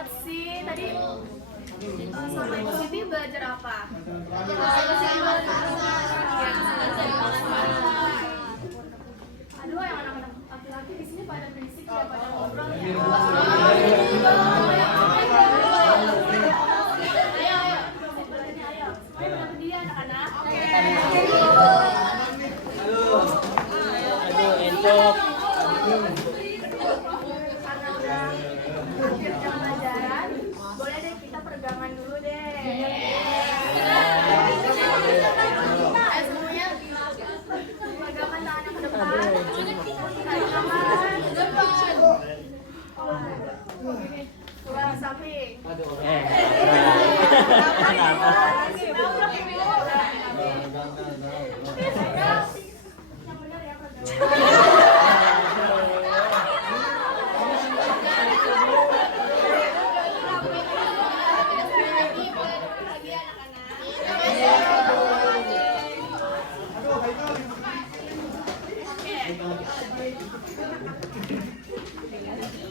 banget sih. Tadi sama Ibu Siti belajar apa? Aduh, yang anak-anak laki-laki di sini pada berisik ya, pada ngobrol ya. Ayo. Semuanya pada berdiri anak-anak. Aduh, entok. Karena udah akhir jam pelajaran, boleh deh kita peregangan dulu deh. Semuanya peregangan tangannya ke depan. Tarik nafas. Keluar samping. Yang benar ya,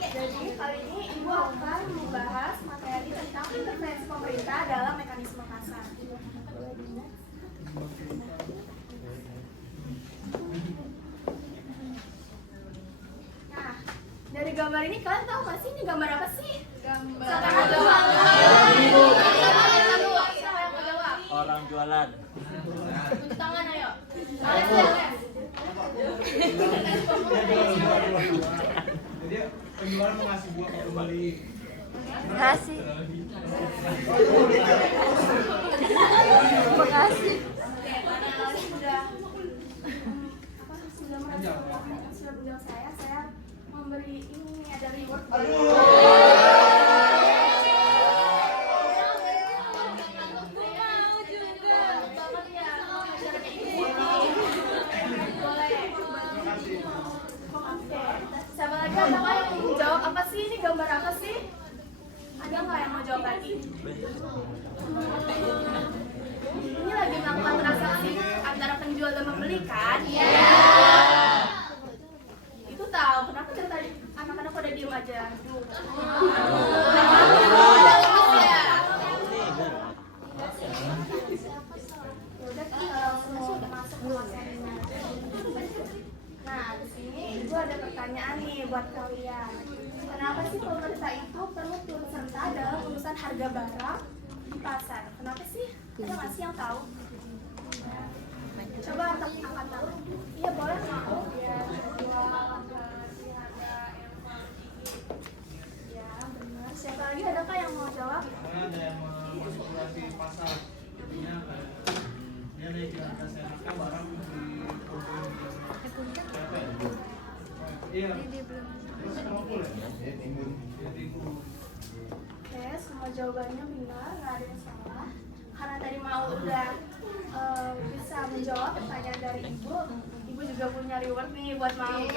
Jadi kali ini Ibu akan membahas materi tentang intervensi pemerintah dalam mekanisme pasar. Nah, dari gambar ini kalian tahu nggak sih ini gambar apa sih? Gambar. Siapa yang mau jawab? Siapa yang mau jawab? Orang jualan. Tunjuk tangan ayo. Kalian. Jadi penjual mau ngasih buah ke kembali. Makasih. Makasih. Oke, karena sudah menjawab saya memberi ini ada reward. Siapa lagi ada nggak yang mau jawab apa sih ini gambar apa sih? Ada nggak yang mau jawab lagi? Ini lagi melakukan transaksi antara penjual dan pembeli kan? Iya. Itu tahu kenapa dari tadi anak-anak pada diem aja? Udah kita langsung masuk ke materinya. Nah, di sini Ibu ada pertanyaan nih buat kalian. Kenapa sih pemerintah itu perlu turut serta dalam urusan harga barang di pasar? Kenapa sih? Ada nggak sih yang tahu? Coba angkat tangan. Iya boleh mau. Ya, jual harga yang paling tinggi. Ya benar. Siapa lagi adakah yang mau jawab? Karena ada yang mengeksplorasi pasar. Artinya dia naikin harga seenaknya barang di Iya. Terus ngumpul ya? Dia timbun. Oke, semua jawabannya benar, nggak ada yang salah. Karena tadi mau udah bisa menjawab pertanyaan dari Ibu, Ibu juga punya reward nih buat mau. Biar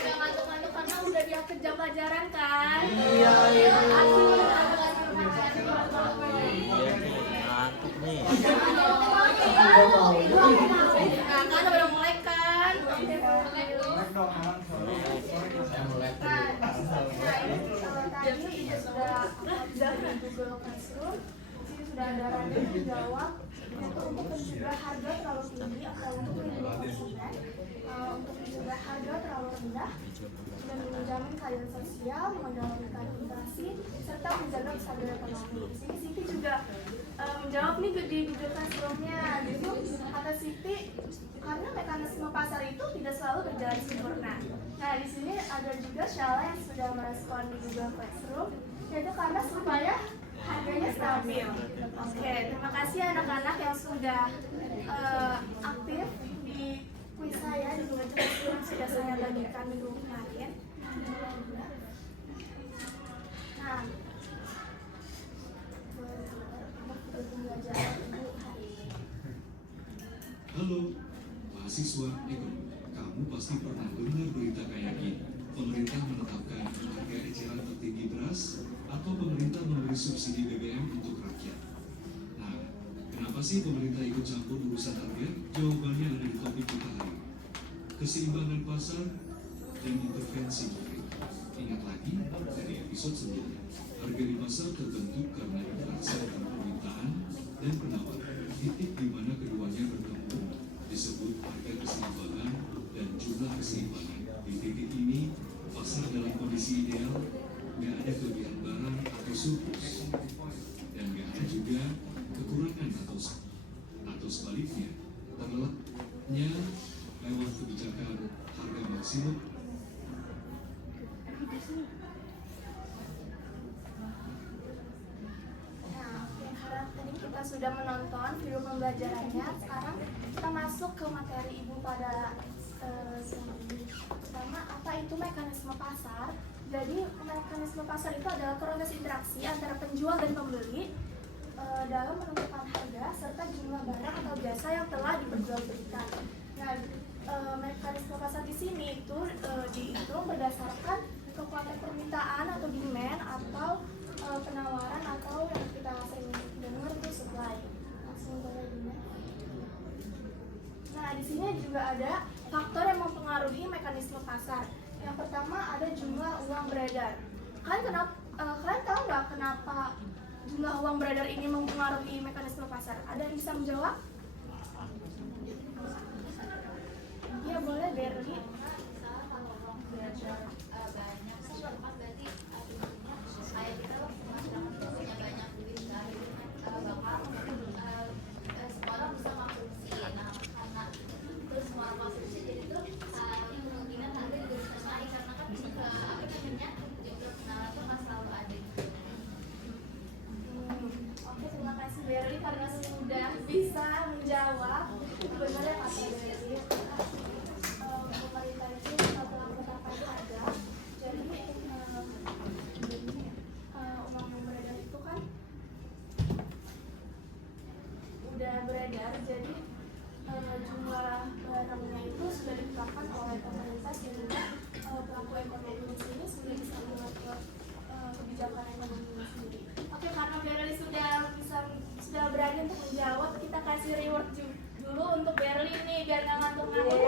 nggak ngantuk-ngantuk karena udah di akhir jam pelajaran kan? Iya. Ngantuk nih. Kan udah mulai kan? Tadi Ibu sudah dari Google Classroom, ini sudah ada running menjawab yaitu untuk mencegah harga terlalu tinggi atau untuk melindungi konsumen, untuk mencegah harga terlalu rendah dan menjamin keadilan sosial, mengendalikan inflasi serta menjaga kestabilan ekonomi. Sini Siti juga menjawab nih di Google Classroom-nya. Jadi kata Siti, karena mekanisme pasar itu tidak selalu berjalan sempurna. Nah, di sini ada juga Shala yang sudah merespon di Google Classroom, yaitu karena supaya harganya stabil. Oke, terima kasih anak-anak yang sudah aktif di kuis saya di Google Classroom yang sudah saya bagikan minggu kemarin. Nah, Halo, mahasiswa ekonomi. Kamu pasti pernah dengar berita kayak gini. Pemerintah menetapkan harga eceran tertinggi beras atau pemerintah memberi subsidi BBM untuk rakyat. Nah, kenapa sih pemerintah ikut campur urusan harga? Jawabannya ada di topik kita hari ini. Keseimbangan pasar dan intervensi pemerintah. Ingat lagi, episode sebelumnya, harga di pasar terbentuk karena interaksi antara permintaan dan penawaran. Titik di mana keduanya bertemu disebut harga keseimbangan dan jumlah keseimbangan. Di titik ini, pasar dalam kondisi ideal, nggak ada kelebihan barang atau surplus, dan nggak ada juga kekurangan atau sebaliknya, terletaknya lewat kebijakan harga maksimum. Nah, harap tadi kita sudah menonton video pembelajarannya. Sekarang kita masuk ke materi ibu pada siang ini. Pertama, apa itu mekanisme pasar? Jadi mekanisme pasar itu adalah proses interaksi antara penjual dan pembeli dalam menentukan harga serta jumlah barang atau jasa yang telah diperjualbelikan. Nah, mekanisme pasar di sini itu dihitung berdasarkan kekuatan permintaan atau demand atau penawaran atau yang kita sering dengar itu supply. Langsung ke demand. Nah, di sini juga ada faktor yang mempengaruhi mekanisme pasar. Yang pertama ada jumlah uang beredar. Kalian tahu nggak kenapa jumlah uang beredar ini mempengaruhi mekanisme pasar? Ada yang bisa menjawab? Iya, boleh, Berli. Oke, terima kasih Berli karena sudah bisa menjawab. Benar ya kata Berli. Pemerintah itu telah menetapkan harga. Jadi uang yang beredar itu kan udah beredar. Jadi jumlah barangnya itu sudah ditetapkan oleh pemerintah sehingga pelaku ekonomi di sini sudah bisa mengatur kebijakan ekonominya sendiri. Oke, karena Berli sudah berani untuk menjawab, kita kasih reward dulu untuk Berli nih biar nggak ngantuk-ngantuk.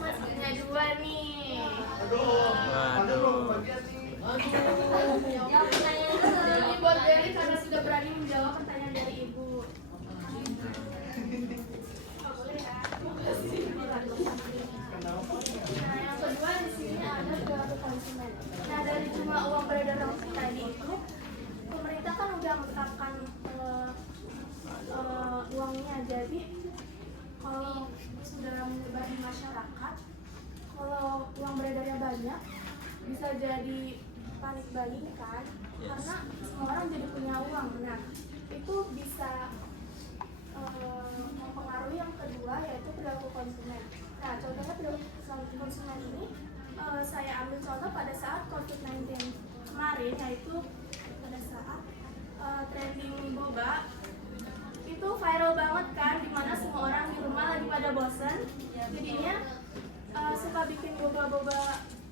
Masih punya 2 nih. Ada belum bagian nih. Yang pertanyaan ini buat Berli karena sudah berani menjawab pertanyaan dari ibu. Nah, yang kedua di sini ada perilaku konsumen. Nah, dari jumlah uang beredar yang tadi itu, pemerintah kan udah menetapkan uangnya. Jadi kalau sudah menyebar di masyarakat, kalau uang beredarnya banyak, bisa jadi panik buying kan? Karena semua orang jadi punya uang. Nah, itu bisa mempengaruhi yang kedua yaitu perilaku konsumen. Nah, contohnya perilaku konsumen ini saya ambil contoh pada saat COVID-19 kemarin, yaitu pada saat trending boba itu viral banget kan, dimana semua orang di rumah lagi pada bosen, jadinya suka bikin boba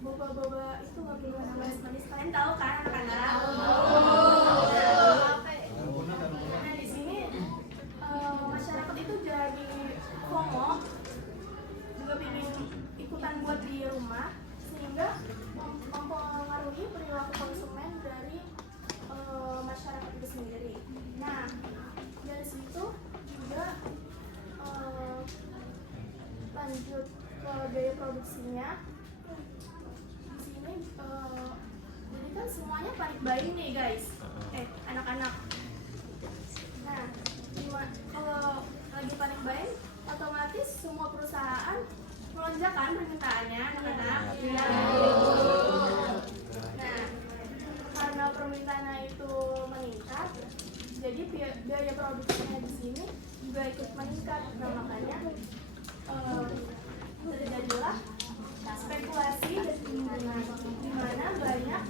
itu boba manis-manis. Kalian tahu kan anak-anak? Nah, di sini masyarakat itu jadi FOMO, juga ingin ikutan buat di rumah, sehingga mempengaruhi perilaku konsumen dari masyarakat itu sendiri. Nah, dari situ juga lanjut ke biaya produksinya. Di sini jadi kan semuanya panik buying nih guys, anak-anak. Nah, kalau lagi panik buying, otomatis semua perusahaan melonjakkan permintaannya, anak-anak. Nah, karena permintaannya itu meningkat, jadi biaya produksinya di sini juga ikut meningkat. Nah, makanya terjadilah spekulasi dan penimbunan, di mana banyak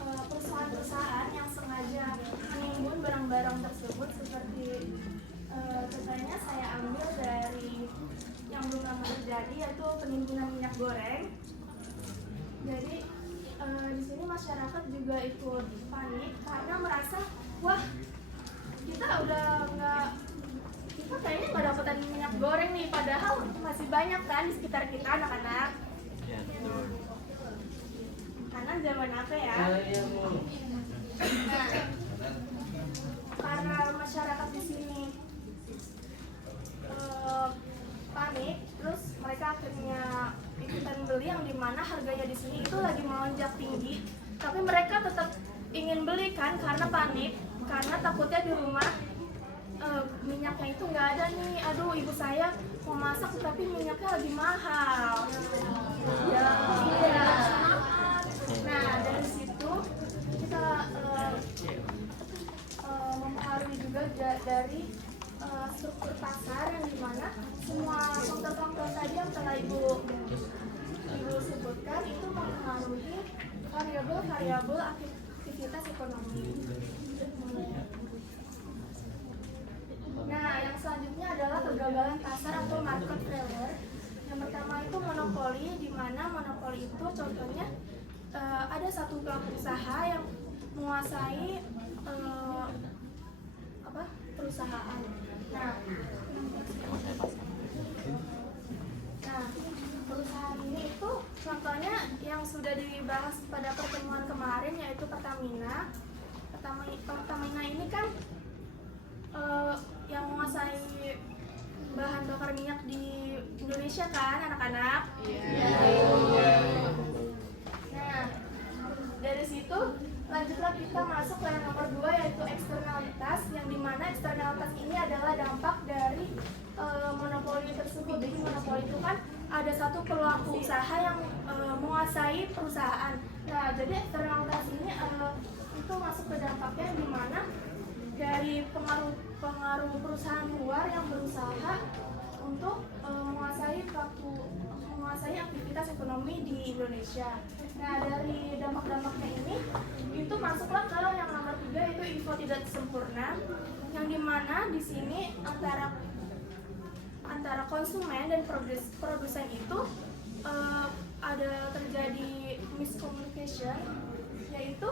perusahaan-perusahaan yang sengaja menimbun barang-barang tersebut, seperti contohnya saya ambil dari yang belum lama terjadi, yaitu penimbunan minyak goreng. Jadi di sini masyarakat juga ikut panik karena merasa, wah, kita kayaknya nggak dapat pembuatan minyak goreng nih, padahal masih banyak kan di sekitar kita anak-anak. Ya, betul. Karena zaman apa ya? Nah, karena masyarakat di sini panik, terus mereka akhirnya ikutan beli yang dimana harganya di sini itu lagi melonjak tinggi, tapi mereka tetap ingin beli kan karena panik, karena takutnya di rumah minyaknya itu nggak ada nih. Aduh, ibu saya mau masak tapi minyaknya lagi mahal. Ya, iya. Nah, dari situ kita mempengaruhi juga dari struktur pasar yang dimana semua faktor-faktor tadi yang telah ibu sebutkan itu mempengaruhi variabel aktivitas ekonomi. Nah, yang selanjutnya adalah kegagalan pasar atau market failure. Yang pertama itu monopoli, di mana monopoli itu contohnya ada satu pelaku usaha yang menguasai perusahaan. Nah, perusahaan ini itu contohnya yang sudah dibahas pada pertemuan kemarin yaitu Pertamina. Pertamina ini kan yang menguasai bahan bakar minyak di Indonesia kan, anak-anak? Iya. Nah, dari situ lanjutlah kita masuk ke yang nomor 2 yaitu eksternalitas, yang dimana eksternalitas ini adalah dampak dari monopoli tersebut. Jadi monopoli itu kan ada satu pelaku usaha yang menguasai perusahaan. Nah, jadi eksternalitas ini itu masuk ke dampaknya, yang dimana dari pengaruh perusahaan luar yang berusaha untuk menguasai aktivitas ekonomi di Indonesia. Nah, dari dampak-dampaknya ini itu masuklah ke yang nomor 3 yaitu info tidak sempurna, yang dimana di sini antara konsumen dan produsen itu ada terjadi miscommunication, yaitu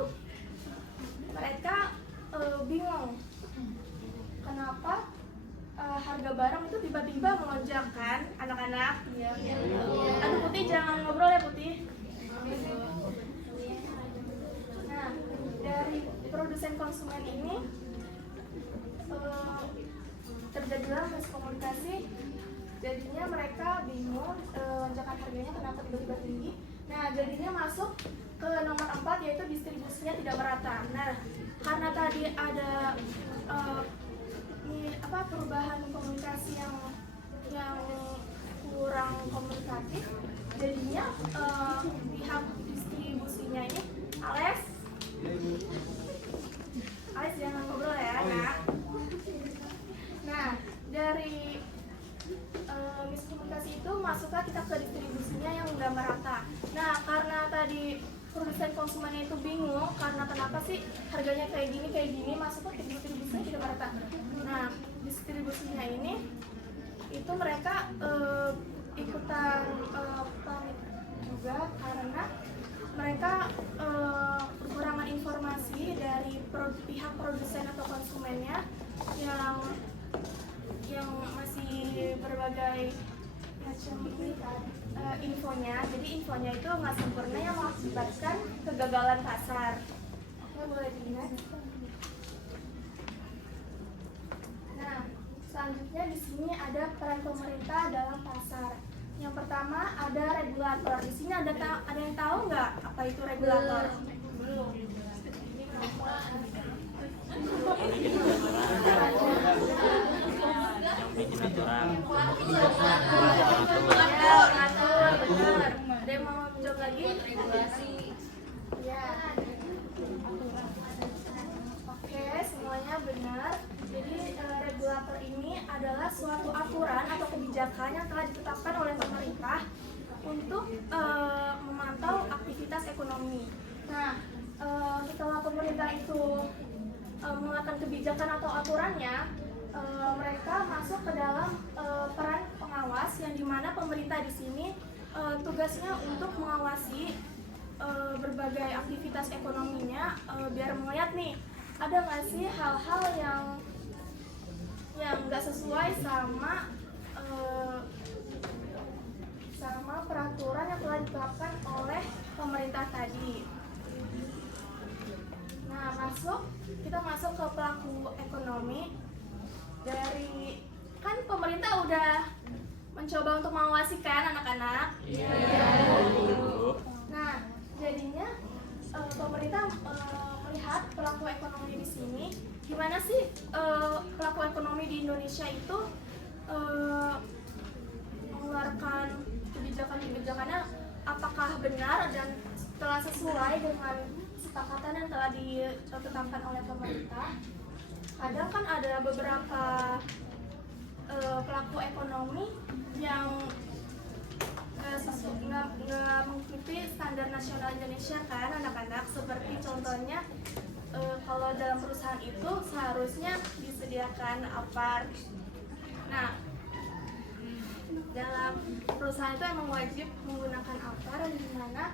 mereka bingung kenapa harga barang itu tiba-tiba melonjak kan, anak-anak? Iya. Aduh, Putih jangan ngobrol ya, Putih. Nah, dari produsen konsumen ini terjadilah miskomunikasi, jadinya mereka bingung lonjakan harganya kenapa tiba-tiba tinggi. Nah, jadinya masuk ke nomor 4 yaitu distribusinya tidak merata. Nah, karena tadi ada perubahan komunikasi yang kurang komunikatif, jadinya pihak distribusinya ini Ales jangan ngobrol ya, nak. Nah, dari miskomunikasi itu masuklah kita ke distribusinya yang udah merata. Nah, karena tadi produsen konsumennya itu bingung karena kenapa sih harganya kayak gini, masuklah ke distribusinya tidak merata. Nah, distribusinya ini itu mereka ikutan panik juga karena mereka kekurangan informasi dari pihak produsen atau konsumennya yang masih berbagai macam ini kan infonya. Jadi infonya itu nggak sempurna yang mengakibatkan kegagalan pasar. Oke, boleh dilihat. Nah, selanjutnya di sini ada peran pemerintah dalam pasar. Yang pertama ada regulator. Di sini ada yang tahu nggak apa itu regulator? Belum. Ngatur, benar. Ada yang mau menjawab lagi? Ya. Oke, semuanya benar. Jadi regulator ini adalah suatu aturan atau kebijakan yang telah ditetapkan oleh pemerintah untuk memantau aktivitas ekonomi. Nah, setelah pemerintah itu mengeluarkan kebijakan atau aturannya, mereka masuk ke dalam peran pengawas, yang dimana pemerintah di sini tugasnya untuk mengawasi berbagai aktivitas ekonominya, biar melihat nih ada nggak sih hal-hal yang nggak sesuai sama ditetapkan oleh pemerintah tadi. Nah, kita masuk ke pelaku ekonomi. Dari kan pemerintah udah mencoba untuk mengawasi kan anak-anak. Nah, jadinya pemerintah melihat pelaku ekonomi di sini, gimana sih pelaku ekonomi di Indonesia itu mengeluarkan kebijakan-kebijakannya apakah benar dan telah sesuai dengan kesepakatan yang telah ditetapkan oleh pemerintah. Kadang kan ada beberapa pelaku ekonomi yang nggak mengikuti standar nasional Indonesia kan anak-anak, seperti contohnya kalau dalam perusahaan itu seharusnya disediakan APAR. Nah, dalam perusahaan itu emang wajib menggunakan APAR, di mana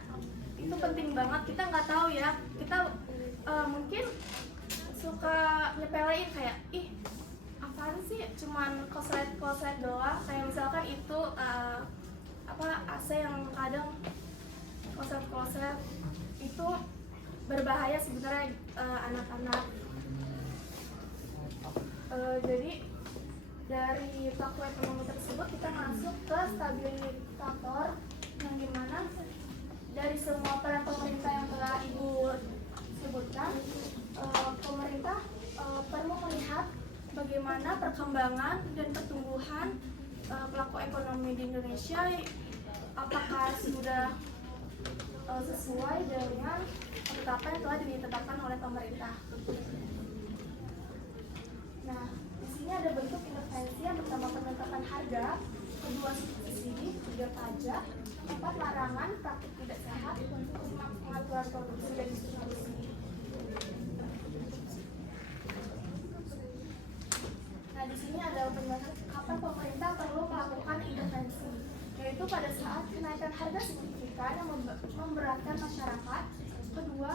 itu penting banget. Kita nggak tahu ya, kita mungkin suka nyepelein kayak apaan sih, cuman koslet doang, kayak misalkan itu AC yang kadang koslet itu berbahaya sebenarnya anak-anak. Jadi dari pelaku ekonomi tersebut kita masuk ke stabilisator, yang dimana dari semua peran pemerintah yang telah Ibu sebutkan, pemerintah perlu melihat bagaimana perkembangan dan pertumbuhan pelaku ekonomi di Indonesia, apakah sudah sesuai dengan penetapan yang telah ditetapkan oleh pemerintah. Nah, di sini ada bentuk intervensi yang pertama penetapan harga, kedua subsidi, tiga pajak, empat larangan praktik tidak sehat, lima pengaturan produksi dan distribusi. Nah, di sini ada penjelasan kapan pemerintah perlu melakukan intervensi, yaitu pada saat kenaikan harga signifikan yang memberatkan masyarakat. Kedua,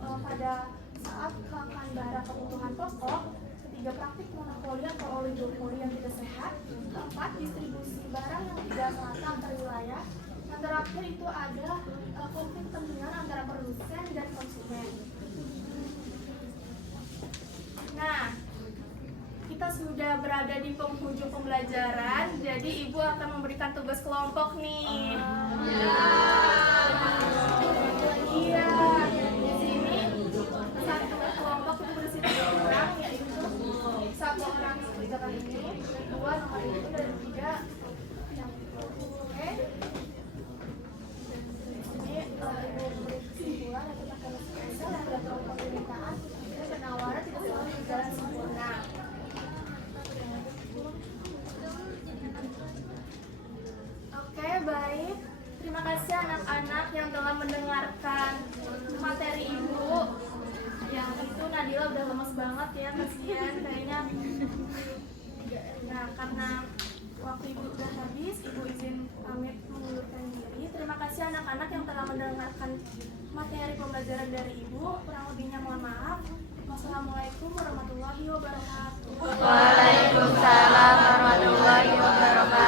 pada saat kelangkaan barang kebutuhan pokok. Ketiga, praktik monopoli atau oligopoli yang tidak sehat. Keempat, distribusi barang yang tidak merata antar wilayah. Yang terakhir itu ada konflik kepentingan antara produsen dan konsumen. Nah, kita sudah berada di penghujung pembelajaran, jadi Ibu akan memberikan tugas kelompok nih. Iya, di sini satu kelompok itu berisi 3 orang, yaitu 1 orang yang mengerjakan ini, 2 nomor itu, dan 3 yang itu. Oke? Ini Ibu memberi kesimpulan yang tentang kesuksesan dan dalam pemerintahan dan penawaran tidak selalu berjalan sempurna. Oke, baik. Terima kasih anak-anak yang telah mendengarkan materi Ibu. Yang itu Nadila udah lemes banget ya, kasihan kayaknya. Nah, karena waktu Ibu udah habis, Ibu izin pamit mengundurkan diri. Terima kasih anak-anak yang telah mendengarkan materi pembelajaran dari Ibu. Kurang lebihnya mohon maaf. Wassalamualaikum warahmatullahi wabarakatuh. Waalaikumsalam warahmatullahi wabarakatuh.